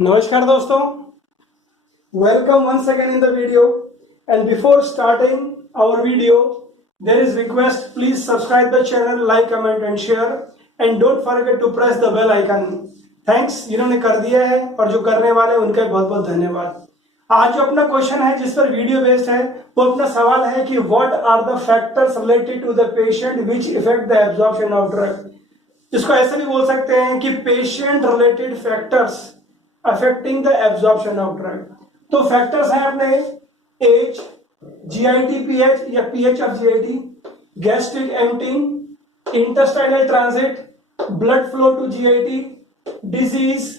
नमस्कार दोस्तों, welcome once again in the video. And before starting our video, there is request, please subscribe the channel, like, comment and share, and don't forget to press the bell icon. Thanks जिन्होंने कर दिया है और जो करने वाले हैं उनका बहुत बहुत धन्यवाद। आज जो अपना क्वेश्चन है जिस पर वीडियो बेस्ड है वो अपना सवाल है कि what are the factors related to the patient which effect the absorption of drug. इसको ऐसे भी बोल सकते हैं कि patient related factors affecting the absorption of drug. तो फैक्टर्स हैं अपने एज, जीआईटी पीएच या pH of GIT, gastric emptying, intestinal transit, blood flow to GIT, disease,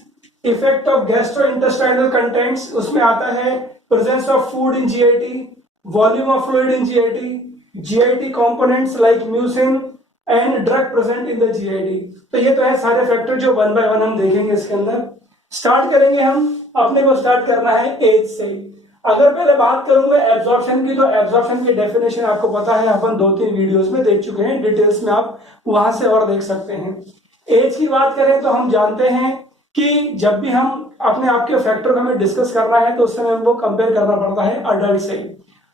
effect of gastrointestinal contents, उसमें आता है presence of food in GIT, volume of fluid in GIT, GIT components like mucin and drug present in the GIT. तो ये तो है सारे factor जो one by one हम देखेंगे इसके अंदर। स्टार्ट करेंगे हम, अपने को स्टार्ट करना है एज से। अगर पहले बात करूं मैं एब्जॉर्प्शन की, तो एब्जॉर्प्शन की डेफिनेशन आपको पता है, अपन 2-3 वीडियोस में देख चुके हैं, डिटेल्स में आप वहां से और देख सकते हैं। एज की बात करें तो हम जानते हैं कि जब भी हम अपने आप के फैक्टर को हमें डिस्कस करना है तो उस समय हमको कंपेयर करना पड़ता है अडल्ट से।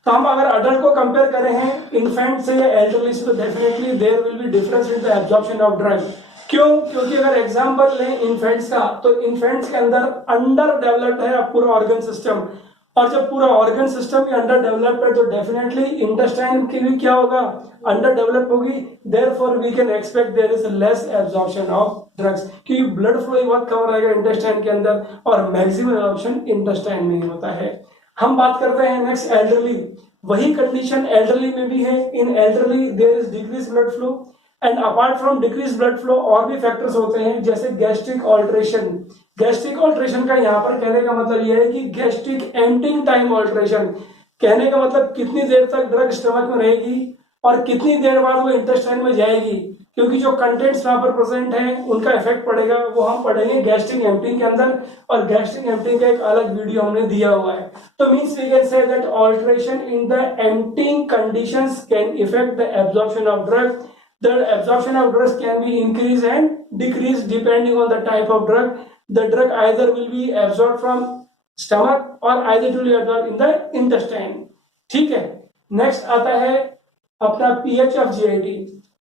तो हम अगर अडल्ट को कंपेयर करें हैं इन्फेंट से या एल्डरली से, तो definitely there will be difference in the absorption of drug. क्यों? क्योंकि अगर एग्जांपल लें इन्फेंट्स का, तो इन्फेंट्स के अंदर अंडर डेवलप्ड है पूरा ऑर्गन सिस्टम, और जब पूरा ऑर्गन सिस्टम अंडर डेवलप्ड है तो डेफिनेटली इंटेस्टाइन की भी क्या होगा, अंडर डेवलप होगी। Therefore we can expect there is less absorption of drugs, क्योंकि ब्लड फ्लो बहुत कम रहेगा इंटेस्टाइन के अंदर और मैक्सिमम एब्जॉर्प्शन इंटेस्टाइन में ही होता है। हम बात करते हैं नेक्स्ट एल्डरली। वही कंडीशन एल्डरली में भी है। In elderly there is decrease blood flow and apart from decrease blood flow और भी फैक्टर्स होते हैं जैसे गैस्ट्रिक ऑल्ट्रेशन। गैस्ट्रिक ऑल्ट्रेशन का यहाँ पर कहने का मतलब यह है कि गैस्ट्रिक एम्पटिंग टाइम ऑल्ट्रेशन। कहने का मतलब कितनी देर तक ड्रग स्टमक में रहेगी और कितनी देर बाद वो इंटेस्टाइन में जाएगी, क्योंकि जो कंटेंट्स वहां पर प्रेजेंट है उनका इफेक्ट पड़ेगा, वो हम पढ़ेंगे गैस्ट्रिक एम्पटिंग के अंदर, और गैस्ट्रिक एम्पटिंग का एक अलग वीडियो हमने दिया हुआ है। तो means we can say that alteration in the emptying conditions can effect the absorption of drug. The absorption of drugs can be increased and decreased depending on the type of drug. The drug either will be absorbed from stomach or either it will be absorbed in the intestine. ठीक है। Next आता है अपना pH of GIT।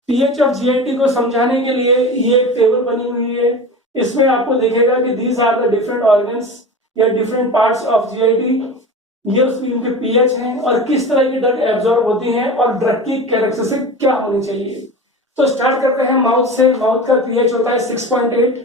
pH of GIT को समझाने के लिए ये एक टेबल बनी हुई है। इसमें आपको दिखेगा कि these are the different organs या different parts of GIT। ये उसकी उनके pH हैं और किस तरह की ड्रग एब्जॉर्ब होती हैं और ड्रग की कैरेक्टरिस्टिक क्या होनी चाहिए। तो स्टार्ट करते हैं माउथ से। माउथ का पीएच होता है 6.8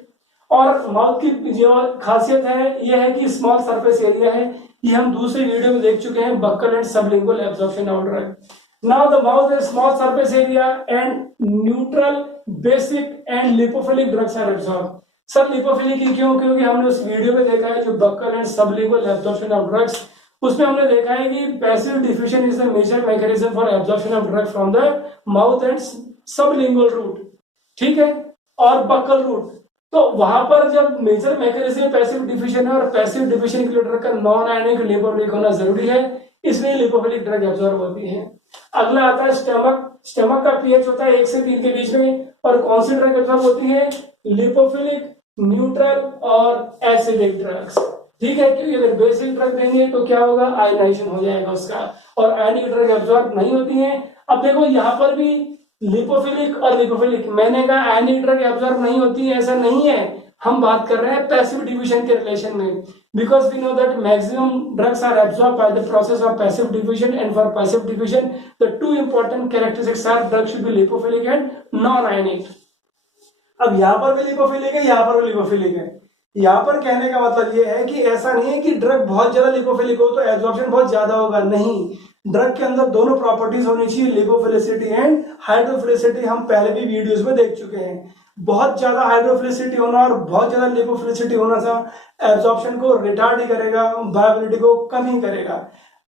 और माउथ की जो खासियत है यह है कि स्मॉल सरफेस एरिया है। ये हम दूसरे वीडियो में देख चुके हैं, buccal and sublingual absorption of drug. Now the mouth is small surface area and neutral, basic and lipophilic drugs are absorb. Sir lipophilic ही क्यों? क्योंकि हमने उस वीडियो में देखा है जो buccal and sublingual absorption of drugs, उसमें हमने देखा है कि passive diffusion is the major mechanism for absorption of drug from the mouth and sublingual route, ठीक है, और बक्कल रूट। तो वहां पर जब मेजर मैकेनिज्म पैसिव डिफ्यूजन है और पैसिव डिफ्यूजन के लिए ड्रग का नॉन आयनिक लिपोफिलिक होना जरूरी है, इसलिए लिपोफिलिक ड्रग एब्जॉर्ब होती है। अगला आता है स्टमक। स्टमक का पीएच होता है 1 से 3 के बीच में, और कौन सी ड्रग एब्जॉर्ब होती है? लिपोफिलिक, न्यूट्रल और एसिडिक ड्रग्स, ठीक है। क्योंकि अगर बेसिक ड्रग देंगे तो क्या होगा, आयनाइजेशन हो जाएगा उसका, और आयनिक ड्रग एब्जॉर्ब नहीं होती है। अब देखो यहाँ पर भी लिपोफिलिक और लिपोफिलिक, मैंने कहा आयनिक ड्रग एब्जॉर्ब नहीं होती है, ऐसा नहीं है। हम बात कर रहे हैं पैसिव डिफ्यूजन के रिलेशन में, because we know that maximum drugs are absorb by the process of passive diffusion, and for passive diffusion the 2 important characteristics are drug should be lipophilic and non ionic. अब यहाँ पर भी lipophilic है, यहाँ पर भी lipophilic है। यहाँ पर कहने का मतलब ये है कि ऐसा नहीं है कि ड्रग बहुत ज्यादा लिपोफिलिक हो तो एब्जॉर्प्शन बहुत ज्यादा होगा, नहीं। ड्रग के अंदर दोनों प्रॉपर्टीज होनी चाहिए, लिपोफिलिसिटी एंड हाइड्रोफिलिसिटी। हम पहले भी वीडियोस में देख चुके हैं। बहुत ज्यादा हाइड्रोफिलिसिटी होना और बहुत ज्यादा लिपोफिलिसिटी होना सा एब्जॉर्प्शन को रिटार्ड ही करेगा, वायबिलिटी को कम ही करेगा।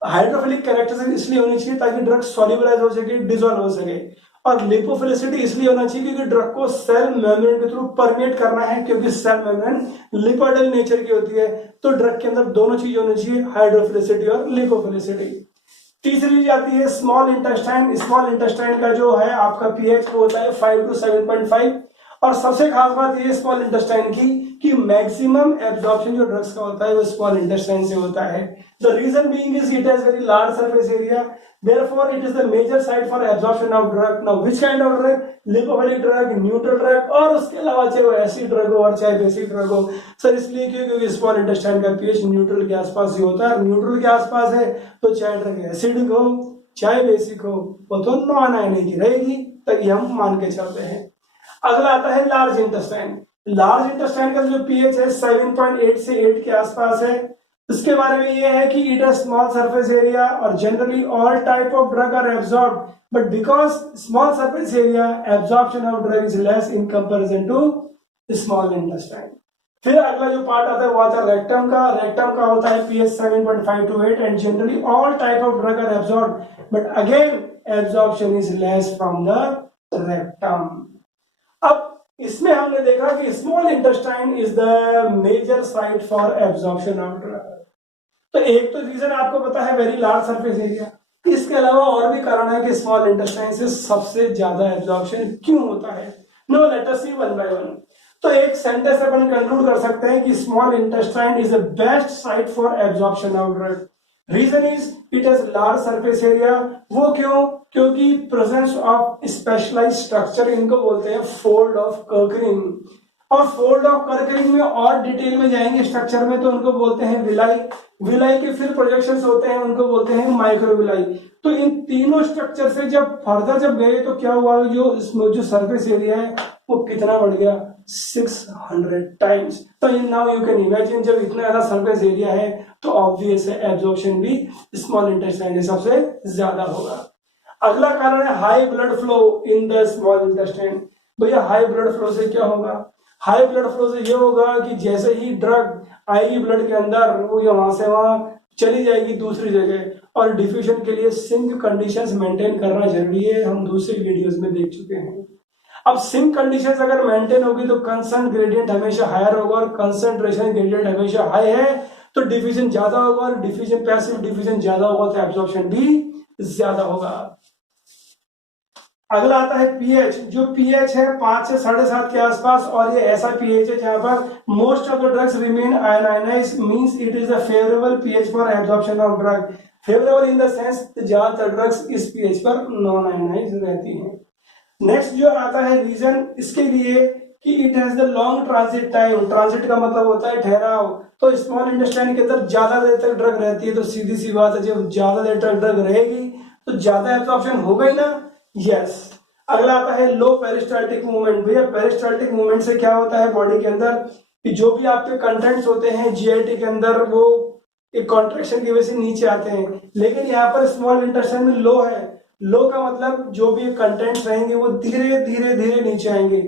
हाइड्रोफिलिक कैरेक्टरिस्टिक इसलिए होनी चाहिए ताकि ड्रग सॉल्युबलाइज हो सके, डिसॉल्व हो सके, और लिपोफिलिसिटी इसलिए होना चाहिए क्योंकि ड्रग को सेल मेम्ब्रेन के थ्रू परमेट करना है, क्योंकि सेल मेम्ब्रेन लिपिडल नेचर की होती है। तो ड्रग के अंदर दोनों चीज होनी चाहिए, हाइड्रोफिलिसिटी और लिपोफिलिसिटी। तीसरी जाती है स्मॉल इंटेस्टाइन। स्मॉल इंटेस्टाइन का जो है आपका पीएच वो होता है 5 to 7.5, और सबसे खास बात ये स्मॉल इंटेस्टाइन की कि मैक्सिमम एब्जॉर्प्शन जो ड्रग्स का होता है वो स्मॉल इंटेस्टाइन से होता है। The reason being is it has very large surface area, therefore it is the major site for absorption of drug. Now which kind of drug? Lipophilic drug, neutral drug, और उसके अलावा चाहे वो acid drug हो और चाहे basic drug हो। Sir इसलिए क्योंकि स्मॉल इंटेस्टाइन का पीएच न्यूट्रल के आसपास ही होता है, न्यूट्रल के आसपास है तो चाहे ड्रग एसिडिक हो चाहे बेसिक हो वो तो नॉन आयनिक रहेगी, तभी हम मान के चलते हैं। अगला आता है लार्ज इंटेस्टाइन। लार्ज इंटेस्टाइन का जो पीएच है 7.8 से 8 के आसपास है। इसके बारे में ये है कि it has small surface area और generally all type of drug are absorbed, but because small surface area absorption of drug is less in comparison to small intestine. फिर अगला जो पार्ट आता है वो आता है रेक्टम का। रेक्टम का होता है pH 7.5 to 8 and generally all type of drug are absorbed, but again absorption is less from the rectum. अब इसमें हमने देखा कि small intestine is the major site for absorption of drug. तो एक तो रीजन आपको पता है वेरी लार्ज सरफेस एरिया, इसके अलावा और भी कारण है कि स्मॉल इंटेस्टाइन से सबसे ज्यादा एब्जॉर्प्शन क्यों होता है। No let us see one by one. तो एक सेंटेंस अपन कंक्लूड कर सकते हैं कि small intestine is the best site for absorption of drug. Reason is it has large surface area. वो क्यों? क्योंकि प्रेजेंस ऑफ स्पेशलाइज्ड स्ट्रक्चर, इनको बोलते हैं फोल्ड ऑफ कर्करिंग, और फोल्ड ऑफ कर्करिंग में और डिटेल में जाएंगे स्ट्रक्चर में तो उनको बोलते हैं विलाई। विलाई के फिर प्रोजेक्शंस होते हैं उनको बोलते हैं माइक्रोविलाई। तो इन तीनों स्ट्रक्चर से जब फर्दर जब गए तो क्या हुआ, जो सरफेस एरिया है वो कितना बढ़ गया, 600 टाइम्स। तो नाउ यू कैन इमेजिन जब इतना ज्यादा सरफेस एरिया है तो ऑब्वियस है एब्जॉर्प्शन भी स्मॉल इंटेस्टाइन में सबसे ज्यादा होगा। अगला कारण है high blood flow in the small intestine. भैया हाई ब्लड फ्लो से क्या होगा? हाई ब्लड फ्लो से ये होगा कि जैसे ही ड्रग आएगी ब्लड के अंदर वो वहां से वहां चली जाएगी दूसरी जगह, और डिफ्यूजन के लिए सिंक कंडीशंस मेंटेन करना जरूरी है, हम दूसरी वीडियोस में देख चुके हैं। अब सिंक कंडीशंस अगर मेंटेन होगी तो कंसर्न ग्रेडियंट हमेशा हायर होगा, और कंसंट्रेशन ग्रेडियंट हमेशा हाई है तो डिफ्यूजन ज्यादा होगा, और डिफ्यूजन पैसिव डिफ्यूजन ज्यादा होगा तो एब्जॉर्प्शन भी ज्यादा होगा। अगला आता है पीएच। जो पीएच है 5 से 7.5 के आसपास, और ये ऐसा पीएच है जहां पर most of the drugs remain ionised, means it is a favourable pH for absorption of drug. Favourable in the sense ज्यादातर ड्रग्स इस पीएच पर नॉन आयनाइज्ड रहती हैं। नेक्स्ट जो आता है रीजन इसके लिए कि it has the long transit time. Transit का मतलब होता है ठहराव। तो स्मॉल इंटेस्टाइन के अंदर ज्यादा देर तक ड्रग रहती है, तो सीधी सी बात है जब ज्यादा देर तक ड्रग रहेगी तो ज्यादा एब्जॉर्प्शन होगा ही ना। यस। अगला आता है लो पेरिस्टाल्टिक मूवमेंट। भैया पेरिस्टाल्टिक मूवमेंट से क्या होता है बॉडी के अंदर कि जो भी आपके कंटेंट्स होते हैं जीआईटी के अंदर वो एक कॉन्ट्रैक्शन की वजह से नीचे आते हैं, लेकिन यहाँ पर स्मॉल इंटेस्टाइन में लो है। लो का मतलब जो भी कंटेंट्स रहेंगे वो धीरे धीरे धीरे नीचे आएंगे।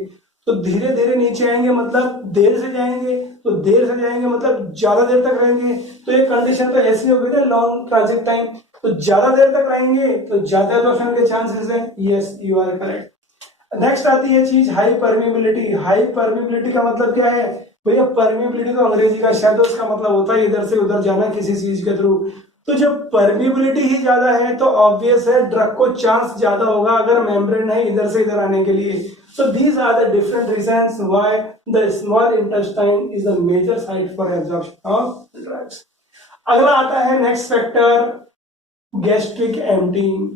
तो धीरे धीरे नीचे आएंगे मतलब देर से जाएंगे, तो देर से जाएंगे मतलब ज्यादा देर तक रहेंगे। तो ये कंडीशन तो ऐसी होगी ना लॉन्ग ट्रांजिट टाइम, तो ज्यादा देर तक रहेंगे तो ज्यादा एब्जॉर्प्शन के चांसेस है। Yes you are correct. Next आती है चीज हाई परमिबिलिटी। हाई परमिबिलिटी का मतलब क्या है भैया? परमिबिलिटी तो अंग्रेजी का शब्द, उसका मतलब होता है इधर से उधर जाना किसी चीज के थ्रू। तो जब परमिबिलिटी ही ज्यादा है तो ऑब्वियस है ड्रग को चांस ज्यादा होगा अगर मेम्ब्रेन है इधर से इधर आने के लिए। So these are the different reasons why the small intestine is the major site for absorption of drugs. अगला आता है नेक्स्ट फैक्टर गैस्ट्रिक एम्पटिंग।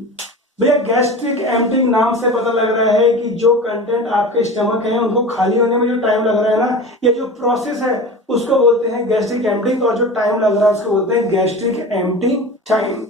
भैया गैस्ट्रिक एम्पटिंग नाम से पता लग रहा है कि जो कंटेंट आपके स्टमक है उनको खाली होने में जो टाइम लग रहा है ना, ये जो प्रोसेस है उसको बोलते हैं गैस्ट्रिक एम्पटिंग, और जो टाइम लग रहा है उसको बोलते हैं गैस्ट्रिक एम्पटिंग टाइम।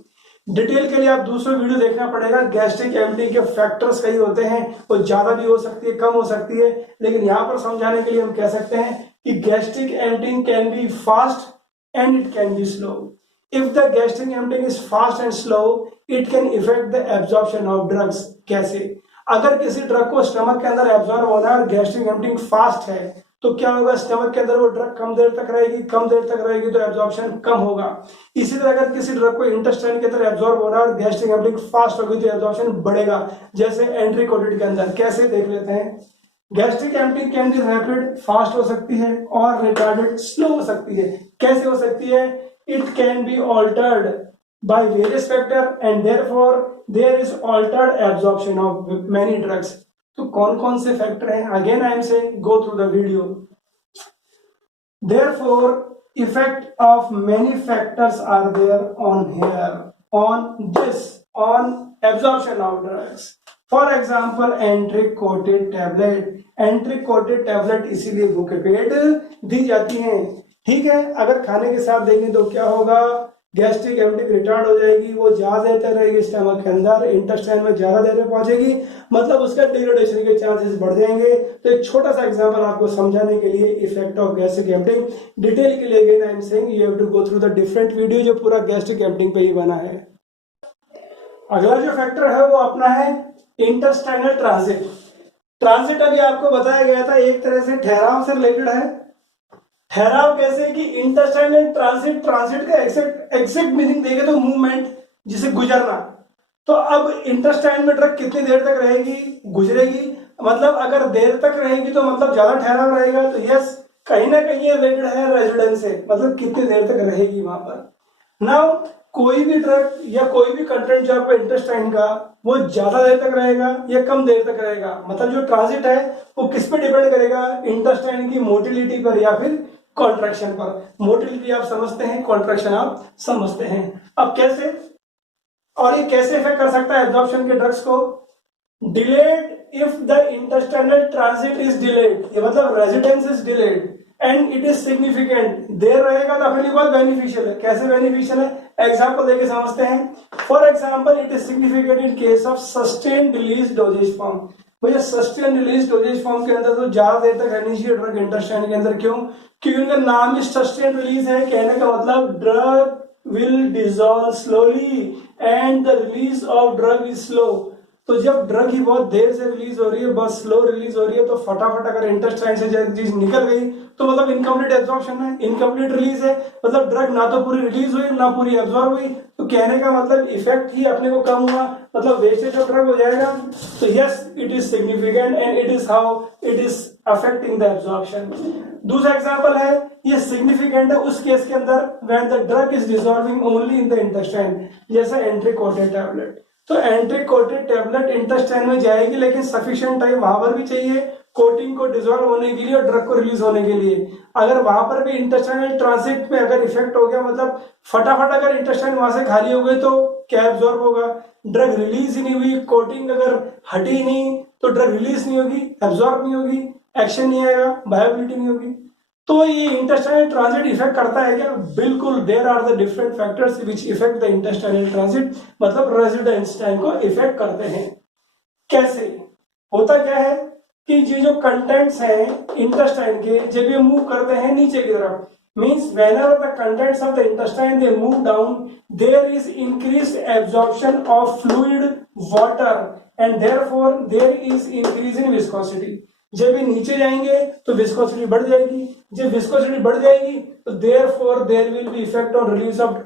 डिटेल के लिए आप दूसरा वीडियो देखना पड़ेगा। गैस्ट्रिक एम्पटिंग के फैक्टर्स कई होते हैं, वो ज्यादा भी हो सकती है कम हो सकती है, लेकिन यहाँ पर समझाने के लिए हम कह सकते हैं कि gastric emptying can be fast and it can be slow. If the gastric emptying is fast and slow, it can affect the absorption of drugs. कैसे? अगर किसी ड्रग को स्टमक के अंदर एब्जॉर्ब होना है और गैस्ट्रिक एम्पटिंग फास्ट है तो क्या होगा, स्टमक के अंदर वो ड्रग कम देर तक रहेगी, कम देर तक रहेगी तो एब्जॉर्प्शन कम होगा। इसी तरह अगर किसी ड्रग को इंटेस्टाइन के अंदर एब्जॉर्ब होना है और गैस्ट्रिक एम्पटिंग फास्ट होगी तो एब्जॉर्प्शन बढ़ेगा, जैसे एंट्रीकोटेड के अंदर। कैसे देख लेते हैं। Gastric emptying can be rapid, fast हो सकती है, और रिटार्डेड, स्लो हो सकती है। कैसे हो सकती है? It can be altered by various factors and therefore there is altered absorption of many drugs. तो कौन कौन से फैक्टर हैं? Again I am saying go through the video. Therefore, effect of many factors are there on here, on absorption of drugs. For example, enteric coated tablet. एंट्रिक coated tablet इसीलिए भूखे पेट दी जाती हैं. ठीक है, अगर खाने के साथ देंगे तो क्या होगा? गैस्ट्रिक एम्प्टी रिटार्ड हो जाएगी, वो ज्यादा देर तक रहेगी स्टमक के अंदर, इंटेस्टाइन में ज्यादा देर में पहुंचेगी, मतलब उसका डिग्रेडेशन के चांसेस बढ़ जाएंगे. तो एक छोटा सा एग्जांपल आपको समझाने के लिए effect of gastric emptying, detail के लिए again I am saying you have to go through the different video जो पूरा गैस्ट्रिक एम्प्टिंग पे ही बना है. अगला जो फैक्टर है वो अपना है इंटेस्टाइनल ट्रांजिट. ट्रांजिट अभी आपको बताया गया था एक तरह से ठहराव से रिलेटेड है. ठहराव कैसे कि इंटेस्टाइनल ट्रांजिट, ट्रांजिट का एग्जैक्ट मीनिंग देखे तो मूवमेंट, जिसे गुजरना. तो अब इंटेस्टाइन में ड्रग कितनी देर तक रहेगी, गुजरेगी, मतलब अगर देर तक रहेगी तो मतलब ज्यादा ठहराव रहेगा. तो यस, कहीं ना कहीं रिलेटेड है रेजिडेंस से, मतलब कितनी देर तक रहेगी वहां पर. नाउ कोई भी ड्रग या कोई भी कंटेंट जो आपका इंटेस्टाइन का, वो ज्यादा देर तक रहेगा या कम देर तक रहेगा. मतलब जो ट्रांजिट है वो किस पे डिपेंड करेगा? इंटेस्टाइन की मोटिलिटी पर या फिर कॉन्ट्रैक्शन पर. मोटिलिटी आप समझते हैं, कॉन्ट्रैक्शन आप समझते हैं. अब कैसे, और ये कैसे इफेक्ट कर सकता है एब्जॉर्प्शन के ड्रग्स को? Delayed if the intestinal transit is delayed, ये मतलब residence is delayed and it is significant. देर रहेगा तो अपने लिए बहुत बेनिफिशियल है. कैसे बेनिफिशियल है? एग्जाम्पल देके समझते हैं. For example, it is significant in case of sustain release doses form. भैया सस्टेन रिलीज डोजेज फॉर्म के अंदर तो ज्यादा देर तक रहनी चाहिए ड्रग इंटेस्टाइन के अंदर. क्यों? क्योंकि उनका नाम ही सस्टेन रिलीज है. कहने का मतलब drug will dissolve slowly and the release of drug is slow. तो जब ड्रग ही बहुत देर से रिलीज हो रही है, बहुत स्लो रिलीज हो रही है, तो फटाफट अगर इंटेस्टाइन से चीज निकल गई तो मतलब इनकम्प्लीट एब्जॉर्प्शन है, इनकम्प्लीट रिलीज है. मतलब ड्रग ना तो पूरी रिलीज हुई ना पूरी एब्जॉर्ब हुई. तो कहने का मतलब इफेक्ट ही अपने को कम हुआ, मतलब वेस्टेज ऑफ ड्रग हो जाएगा. तो yes, it is significant and it is how it is affecting the absorption. दूसरा एग्जांपल है, ये सिग्निफिकेंट है उस केस के अंदर when the drug is dissolving only in the intestine, जैसे एंट्रिक कोटेड टैबलेट. तो एंट्रिक कोटेड टैबलेट इंटेस्टाइन में जाएगी, लेकिन सफिशिएंट टाइम वहां पर भी चाहिए कोटिंग को डिसॉल्व होने के लिए और ड्रग को रिलीज होने के लिए. अगर वहां पर भी इंटेस्टाइनल ट्रांजिट में अगर इफेक्ट हो गया, मतलब फटाफट अगर इंटेस्टाइन वहां से खाली हो गई, तो क्या एब्जॉर्ब होगा? ड्रग रिलीज ही नहीं हुई, कोटिंग अगर हटी नहीं तो ड्रग रिलीज नहीं होगी, एब्जॉर्ब नहीं होगी, एक्शन नहीं आएगा, बायोबिलिटी नहीं होगी. तो ये इंटेस्टाइनल ट्रांजिट इफेक्ट करता है क्या? बिल्कुल. There are the different factors which effect the intestinal transit, मतलब रेजिडेंस टाइम को इफेक्ट करते हैं. कैसे होता क्या है कि ये जो कंटेंट्स हैं इंटेस्टाइन के, जब ये मूव करते हैं नीचे की तरफ, means whenever the contents of the intestine they move down, there is increased absorption of fluid water and therefore there is increase in viscosity. जब ये नीचे जाएंगे तो विस्कोसिटी बढ़ जाएगी. जब विस्कोसिटी बढ़ जाएगी तो therefore there will be effect on release of.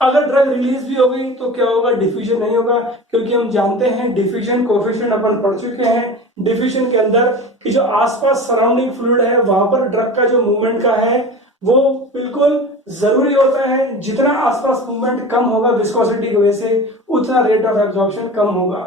अगर ड्रग रिलीज भी हो गई तो क्या होगा? डिफ्यूजन नहीं होगा, क्योंकि हम जानते हैं डिफ्यूजन कोएफिशिएंट अपन पढ़ चुके हैं डिफ्यूजन के अंदर कि जो आसपास सराउंडिंग फ्लूइड है वहां पर ड्रग का जो मूवमेंट का है वो बिल्कुल जरूरी होता है. जितना आसपास मूवमेंट कम होगा विस्कोसिटी की वजह से, उतना रेट ऑफ एब्जॉर्प्शन कम होगा.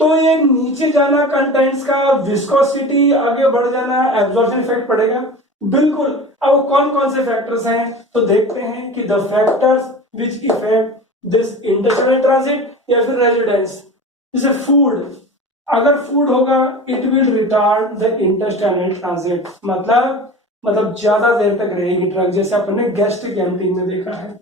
तो ये नीचे जाना कंटेंट्स का, विस्कोसिटी आगे बढ़ जाना, एब्जॉर्प्शन इफेक्ट पड़ेगा. बिल्कुल. अब कौन कौन से फैक्टर्स हैं तो देखते हैं कि the factors which effect this intestinal transit या फिर रेजिडेंस. जैसे फूड, अगर फूड होगा it will retard the intestinal transit, मतलब ज्यादा देर तक रहेगी ड्रग, जैसे अपने गैस्ट्रिक एम्प्टिंग में देखा है.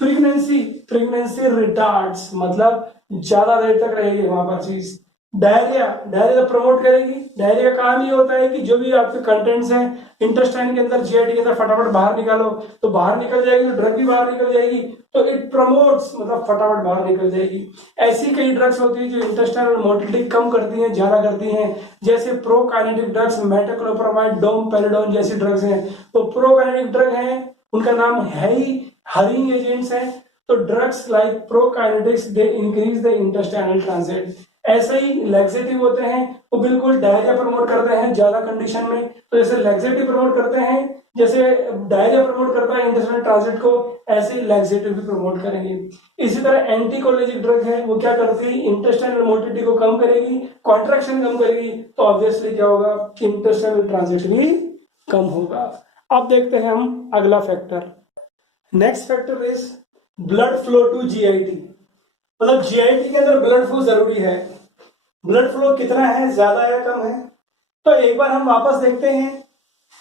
प्रेगनेंसी रिटार्ड्स, मतलब ज्यादा देर तक रहेगी वहां पर चीज. डायरिया प्रमोट करेगी. डायरिया का काम ये होता है कि जो भी आपके कंटेंट्स हैं इंटेस्टाइन के अंदर, जीआईटी के अंदर, फटाफट बाहर निकालो, तो बाहर निकल जाएगी, तो ड्रग भी बाहर निकल जाएगी, तो इट प्रमोट्स, मतलब फटाफट बाहर निकल जाएगी. ऐसी कई ड्रग्स होती है जो इंटेस्टाइनल मोटिलिटी कम करती हैं, ज्यादा करती हैं, जैसे प्रोकाइनेटिक ड्रग्स, मेटाक्लोप्रामाइड, डोमपेरिडोन जैसी ड्रग्स हैं. तो प्रोकाइनेटिक ड्रग हैं, उनका नाम है ही हरिंग एजेंट्स हैं. तो drugs like प्रोकाइनेटिक्स they increase the intestinal transit ऐसे ही लैक्सेटिव होते हैं, वो बिल्कुल डायरिया प्रमोट करते हैं ज्यादा कंडीशन में। तो जैसे लैक्सेटिव प्रमोट करते हैं, जैसे डायरिया प्रमोट करता है इंटेस्टाइनल ट्रांजिट को, ऐसे ही लैक्सेटिव भी प्रमोट करेंगे। इसी तरह एंटीकोलिजिक ड्रग है, वो क्या करती है, इंटेस्टाइनल मोटिलिटी को कम करेगी, कॉन्ट्रैक्शन कम करेगी, तो ऑब्वियसली क्या होगा कि इंटेस्टाइनल ट्रांजिट भी कम होगा। अब देखते हैं हम अगला फैक्टर। Next factor is blood flow to GIT. मतलब जीआईटी के अंदर ब्लड फ्लो जरूरी है। ब्लड फ्लो कितना है, ज्यादा या कम है? तो एक बार हम वापस देखते हैं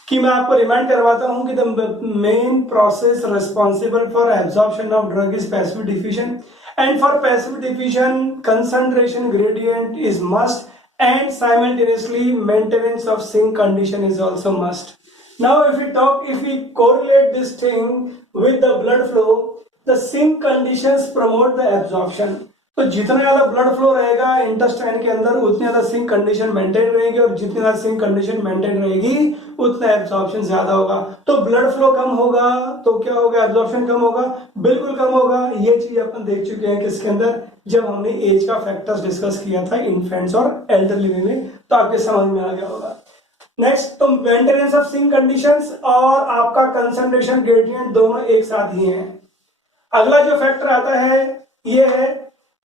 कि मैं आपको रिमाइंड करवाता हूं कि the main process responsible for absorption of drug is passive diffusion, and for passive diffusion concentration gradient is must, and simultaneously maintenance of sink condition is also must. Now if we correlate this thing with the blood flow, the sink conditions promote the absorption. तो जितना ज्यादा blood flow रहेगा intestine के अंदर, उतनी ज्यादा sink condition maintain रहेगी, और जितनी ज्यादा सिंक कंडीशन मेंटेन रहेगी उतना एब्जॉर्प्शन ज्यादा होगा। तो ब्लड फ्लो कम होगा तो क्या होगा, एब्जॉर्प्शन कम होगा, बिल्कुल कम होगा। ये चीज अपन देख चुके हैं किसके अंदर, जब हमने एज का फैक्टर्स डिस्कस किया था इन्फेंट्स और एल्डरली में, तो आपके समझ में आ गया होगा। नेक्स्ट, तो मेंटेनेंस ऑफ सिंक कंडीशंस और आपका कंसंट्रेशन ग्रेडियंट दोनों एक साथ ही हैं। अगला जो फैक्टर आता है ये है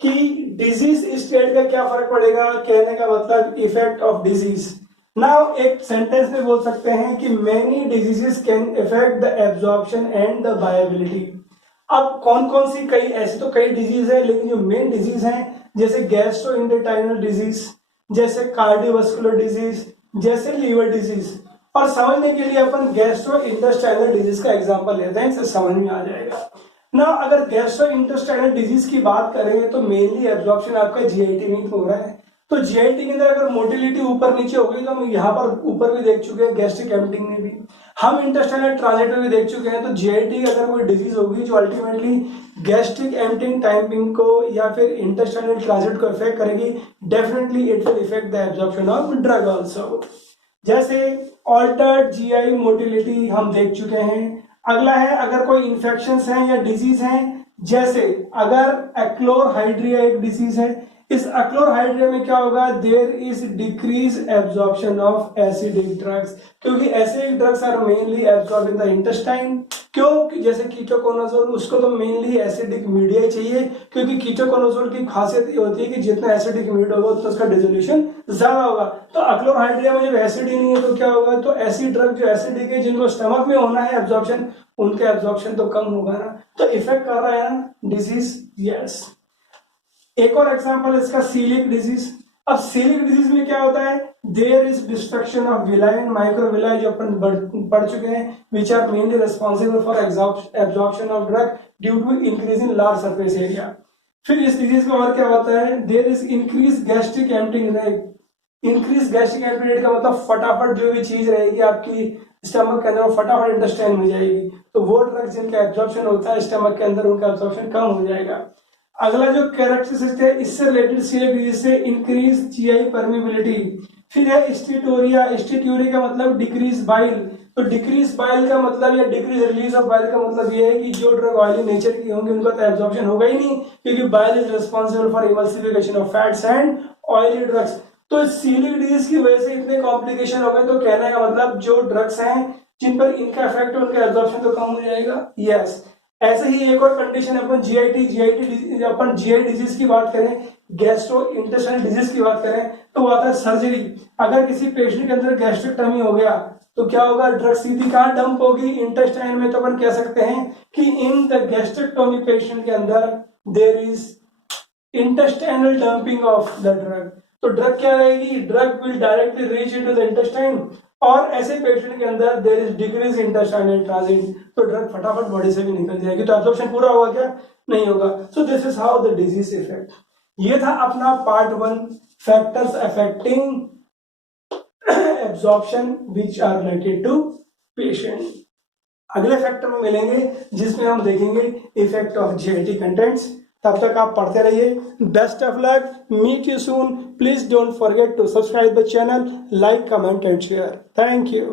कि डिजीज स्टेट का क्या फर्क पड़ेगा, कहने का मतलब इफेक्ट ऑफ डिजीज। नाउ एक सेंटेंस में बोल सकते हैं कि many diseases can effect the absorption and the बायोबिलिटी। अब कौन कौन सी, कई ऐसी तो कई डिजीज है, लेकिन जो मेन डिजीज हैं जैसे गैस्ट्रोइंटेस्टाइनल डिजीज, जैसे कार्डियोवास्कुलर डिजीज, जैसे लीवर डिजीज। और समझने के लिए अपन गैस्ट्रोइंटेस्टाइनल डिजीज का एग्जांपल लेते हैं, इससे समझ में आ जाएगा ना। अगर गैस्ट्रोइंटेस्टाइनल डिजीज की बात करेंगे तो मेनली एब्जॉर्प्शन आपका जीआईटी में हो रहा है। तो जीआईटी के अंदर अगर मोटिलिटी ऊपर नीचे हो गई, तो हम यहाँ पर ऊपर भी देख चुके हैं गैस्ट्रिक एम्पटिंग में भी, हम इंटेस्टाइनल ट्रांजिट में भी देख चुके हैं। तो जीआईटी अगर कोई डिजीज होगी जो अल्टीमेटली गैस्ट्रिक एम्पटिंग टाइमिंग को या फिर इंटेस्टाइनल ट्रांजिट को इफेक्ट करेगी, definitely it will effect the absorption of drug also. जैसे ऑल्टर्ड जीआई मोटिलिटी हम देख चुके हैं। अगला है अगर कोई इन्फेक्शंस हैं या डिजीज हैं, जैसे अगर एक्लोरहाइड्रिया एक डिजीज है, इस एक्लोरहाइड्रिया में क्या होगा, there is decrease absorption of acidic drugs, क्योंकि acidic drugs are mainly absorb in the intestine. क्यों, जैसे कीटोकोनाजोल, उसको तो मेनली एसिडिक मीडिया ही चाहिए, क्योंकि कीटोकोनाजोल की खासियत ये होती है कि जितना एसिडिक मीडिया होगा उतना उसका डिसोल्यूशन ज्यादा होगा। तो एक्लोरहाइड्रिया में जब एसिड ही नहीं है तो क्या होगा, तो ऐसी ड्रग जो एसिडिक है जिनको स्टमक में होना है एब्जॉर्प्शन, उनका एब्जॉर्प्शन तो कम होगा ना, तो इफेक्ट कर रहा है ना डिजीज। यस, एक और एग्जांपल इसका सीलिक डिजीज। अब सीलिक डिजीज में क्या होता है, there is destruction of villi and microvilli, जो अपन पढ़ चुके हैं, which are mainly responsible for absorption of drug due to increase in large surface area. फिर इस डिजीज में और क्या होता है, there is increase gastric emptying rate. Increase gastric emptying rate का मतलब फटाफट जो भी चीज रहेगी आपकी स्टमक के अंदर वो फटाफट इंटेस्टाइन में जाएगी, तो वो ड्रग जिनका एब्जॉर्प्शन होता है स्टमक के अंदर, उनका एब्जॉर्प्शन कम हो जाएगा। अगला जो कैरेक्टरिस्टिक है इससे रिलेटेड सीलिक डिजीज से, इंक्रीज जीआई परमिबिलिटी। फिर है स्टीटोरिया। स्टीटोरिया का मतलब डिक्रीज बाइल। तो डिक्रीज बाइल का मतलब या डिक्रीज रिलीज ऑफ बाइल का मतलब ये है कि जो ड्रग ऑयली नेचर की होंगी उनका तो एब्जॉर्प्शन होगा ही नहीं, क्योंकि bile is responsible for emulsification of fats and oily drugs. तो सीलिक डिजीज की वजह से इतने कॉम्प्लिकेशन हो गए, तो कहने का मतलब जो ड्रग्स हैं जिन पर इनका इफेक्ट है उनका एब्जॉर्प्शन तो कम हो जाएगा। यस, ऐसे ही एक और कंडीशन अपन अपन जीआई डिजीज की बात करें, गैस्ट्रो इंटेस्टाइनल डिजीज की बात करें, तो वो आता है सर्जरी। अगर किसी पेशेंट के अंदर गैस्ट्रेक्टमी हो गया तो क्या होगा, ड्रग सीधी कहाँ डंप होगी, इंटेस्टाइन में। तो अपन कह सकते हैं कि इन द गैस्ट्रेक्टमी पेशेंट के अंदर there is intestinal dumping of the drug. तो ड्रग क्या रहेगी, drug will directly reach into the intestine, और ऐसे पेशेंट के अंदर there is decrease intestinal transit, तो ड्रग फटाफट बॉडी से भी निकल जाएगी, तो एब्जॉर्प्शन पूरा होगा क्या, नहीं होगा। So this is how the disease effect. ये था अपना part 1, factors affecting absorption which are related to patient. अगले फैक्टर में मिलेंगे जिसमें हम देखेंगे इफेक्ट ऑफ जीआईटी कंटेंट्स। तब तक आप पढ़ते रहिए। Best of luck, meet you soon. Please don't forget to subscribe the channel, like, comment and share. Thank you.